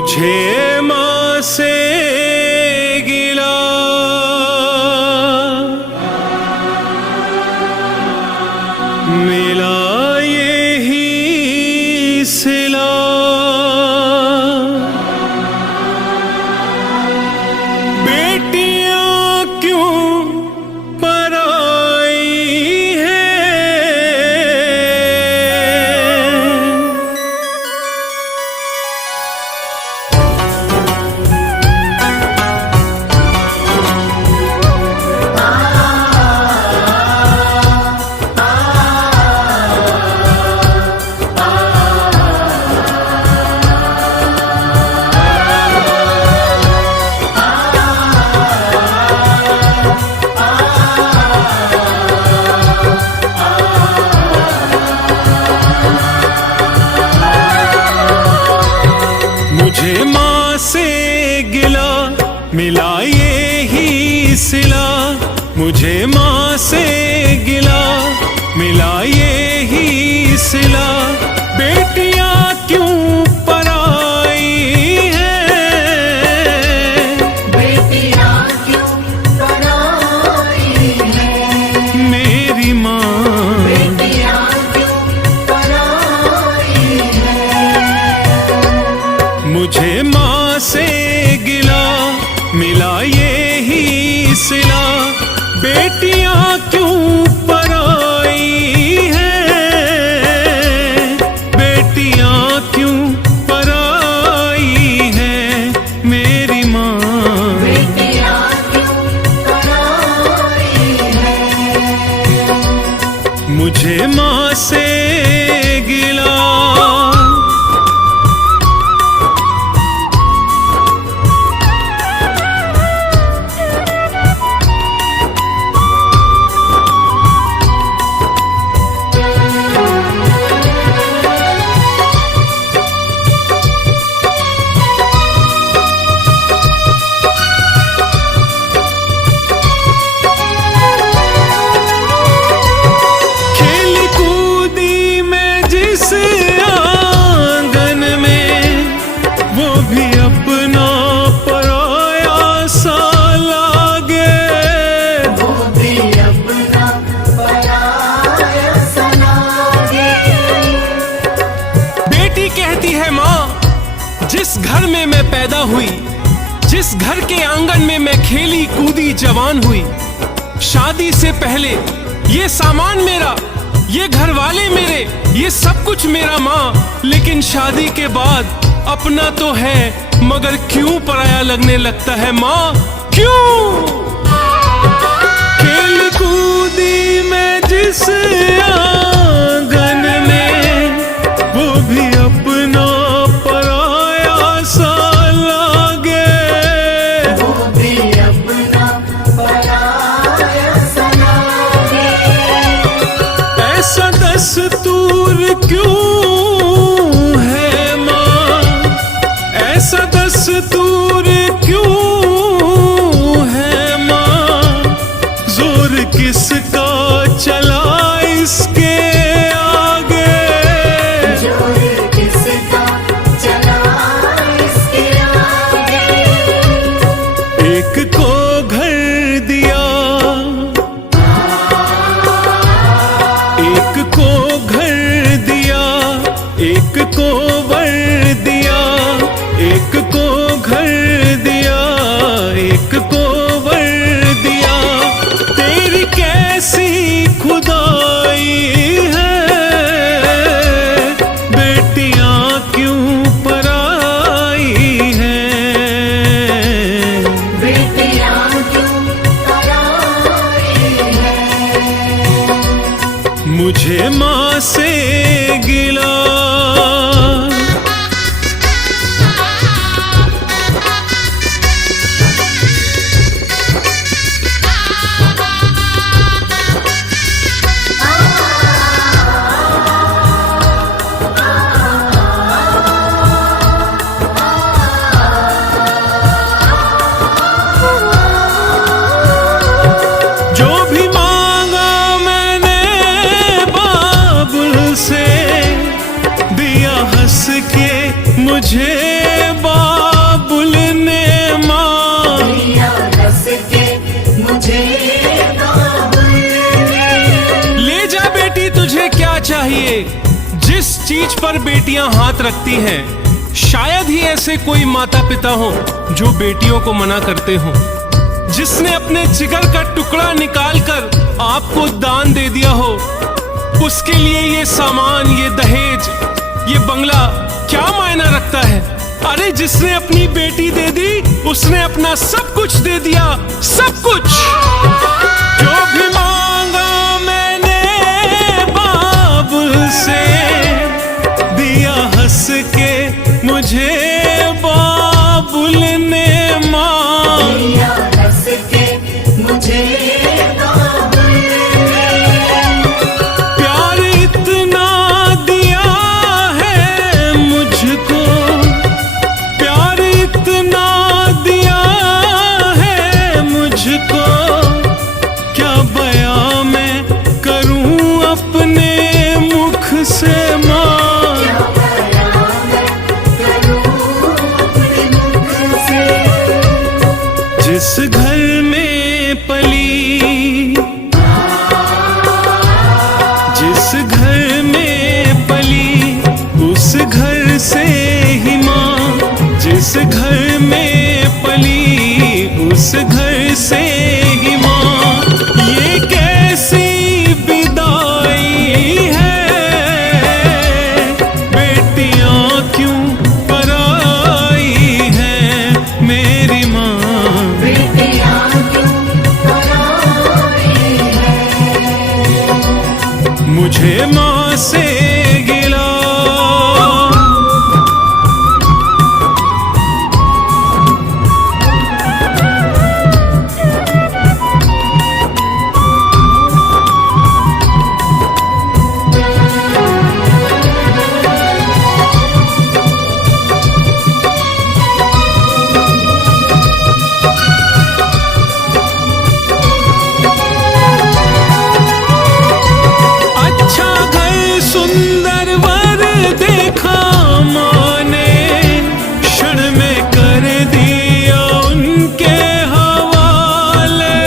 मुझे माँ से गिला मिला यही सिला। बेटियां क्यों पराई हैं, मुझे माँ से गिला मिला ये ही सिला। मुझे माँ से गिला मिला ये ही सिला। बेटियां क्यों पराई हैं, बेटियां क्यों पराई हैं, मेरी माँ बेटियां क्यों पराई हैं। मुझे माँ से गिला मिला ये ही सिला। बेटियां क्यों पराई हैं, बेटियां क्यों पराई हैं, मेरी माँ बेटियां क्यों पराई हैं। मुझे माँ से गिला। खेली कूदी मैं जिस आंगन में, वो भी अपना पराया सा लागे। वो भी अपना पराया सा लागे। बेटी कहती है माँ, जिस घर में मैं पैदा हुई, जिस घर के आंगन में मैं खेली कूदी जवान हुई, शादी से पहले ये सामान मेरा, ये घर वाले मेरे, ये सब कुछ मेरा माँ। लेकिन शादी के बाद अपना तो है मगर क्यों पराया लगने लगता है माँ, क्यों? खेल कूदी मैं जिस आंगन में, वो भी अपना पराया सा लागे। वो भी अपना पराया सा लागे। ऐसा दस्तूर क्यों है माँ, ऐसा दस्तूर क्यों है माँ, जोर किसका चला इसके आगे। जोर किसका चला इसके आगे। एक को घर दिया, एक को घर दिया, एक को वर दिया, एक को घर दिया, एक को वर दिया। तेरी कैसी खुदाई है, बेटियां क्यों पराई हैं, बेटियां क्यों पराई हैं। मुझे माँ से गिला। जो भी मांगा मैंने बाबुल से, चाहिए जिस चीज पर बेटियां हाथ रखती हैं। शायद ही ऐसे कोई माता पिता हो जो बेटियों को मना करते हो। जिसने अपने जिगर का टुकड़ा निकालकर आपको दान दे दिया हो, उसके लिए ये सामान, ये दहेज, ये बंगला क्या मायना रखता है। अरे जिसने अपनी बेटी दे दी, उसने अपना सब कुछ दे दिया, सब कुछ। जो भी मांगा मैंने बाबुल से, दिया हंस के मुझे बाबुल ने मां। दिया हंस के मुझे बाबुल ने, प्यार इतना दिया है मुझको, प्यार इतना दिया है मुझको, क्या बयां मैं करूं अपने मुख से मां। क्या बयां मैं करूं अपने मुख से। जिस घर में पली, जिस घर में पली, उस घर से ही मां। जिस घर में पली, उस घर से ही मां। ये कैसी विदाई है, बेटियां क्यों पराई हैं मेरी मां। बेटियां क्यों पराई हैं। मुझे माँ से गिला, अच्छा घर सुंदर वर देखा माँ ने, क्षण में कर दिया उनके हवाले।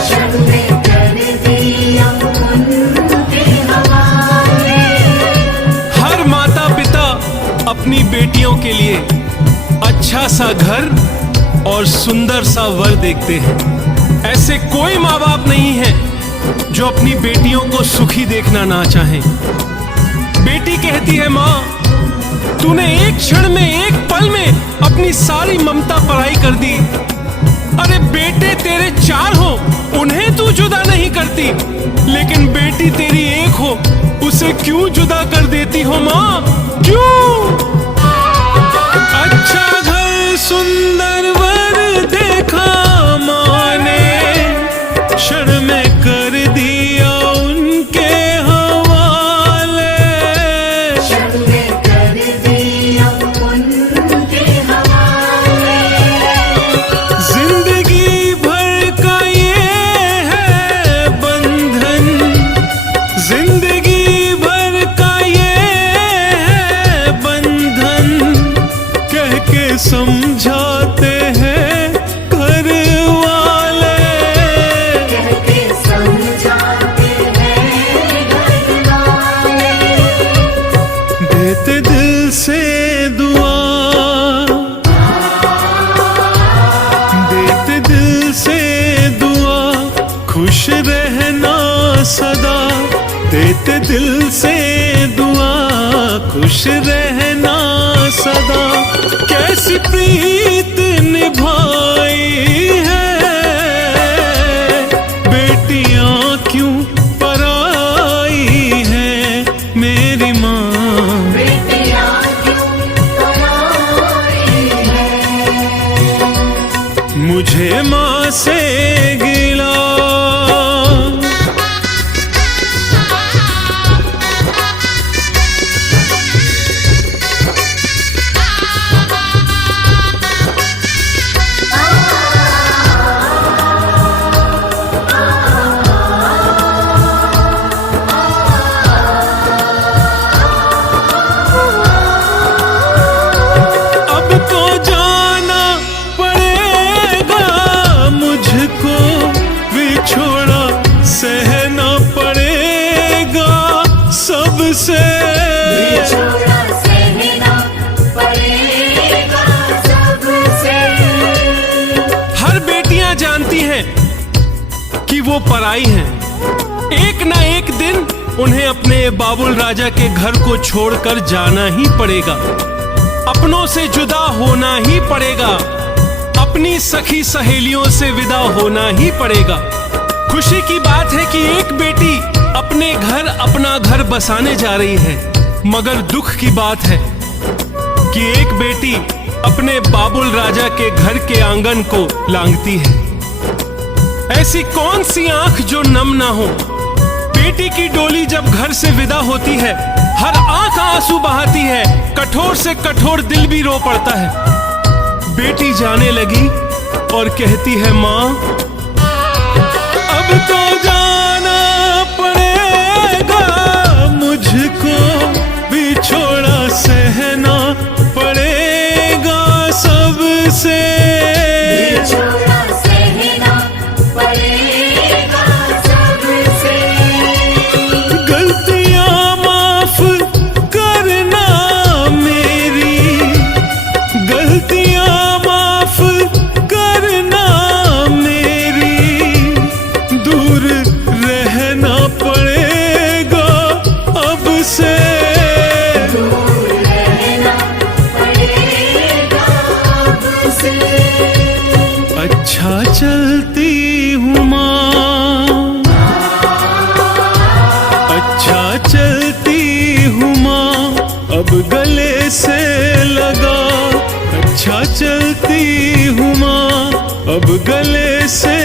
क्षण में कर दिया उनके हवाले। हर माता पिता अपनी बेटियों के लिए अच्छा सा घर और सुंदर सा वर देखते हैं। ऐसे कोई माँ बाप नहीं है जो अपनी बेटियों को सुखी देखना ना चाहे। बेटी कहती है, माँ तूने एक क्षण में, एक पल में अपनी सारी ममता पराई कर दी। अरे बेटे तेरे चार हो, उन्हें तू जुदा नहीं करती, लेकिन बेटी तेरी एक हो, उसे क्यों जुदा कर देती हो माँ, क्यों। अच्छा घर सुंदर वर देखा माँ ने, क्षण में कर दिया उनके हवाले। क्षण में कर दिया उनके हवाले। जिंदगी भर का ये है बंधन, जिंदगी भर का ये है बंधन, कह के समझाते हैं घर वाले। कह के समझाते हैं घर वाले। देते दिल से दुआ, देते दिल से दुआ, खुश रहना सदा। देते दिल से दुआ, खुश रहना सदा। कैसी प्रीत निभाई है, बेटियां क्यों पराई हैं मेरी माँ। बेटियां क्यों पराई हैं। मुझे माँ से गिला, सबसे। बिछोड़ा सहना पड़ेगा सबसे। हर बेटियां जानती हैं कि वो पराई हैं। एक ना एक दिन उन्हें अपने बाबुल राजा के घर को छोड़कर जाना ही पड़ेगा, अपनों से जुदा होना ही पड़ेगा, अपनी सखी सहेलियों से विदा होना ही पड़ेगा। खुशी की बात है कि एक बेटी अपने घर अपना घर बसाने जा रही है, मगर दुख की बात है कि एक बेटी अपने बाबुल राजा के घर के आंगन को लांघती है। ऐसी कौन सी आंख जो नम ना हो। बेटी की डोली जब घर से विदा होती है, हर आंख आंसू बहाती है, कठोर से कठोर दिल भी रो पड़ता है। बेटी जाने लगी और कहती है, माँ अब तो जाना पड़ेगा मुझको, बिछोड़ा सहना पड़ेगा सबसे। बिछोड़ा सहना पड़ेगा सबसे। गलतियां माफ करना मेरी, गलतियां माफ करना मेरी, दूर रहना पड़ेगा अब से। दूर रहना पड़ेगा अब से। अच्छा चलती हूँ माँ, अच्छा चलती हूँ माँ, अब गले से लगा। अच्छा चलती हूँ माँ, अब गले से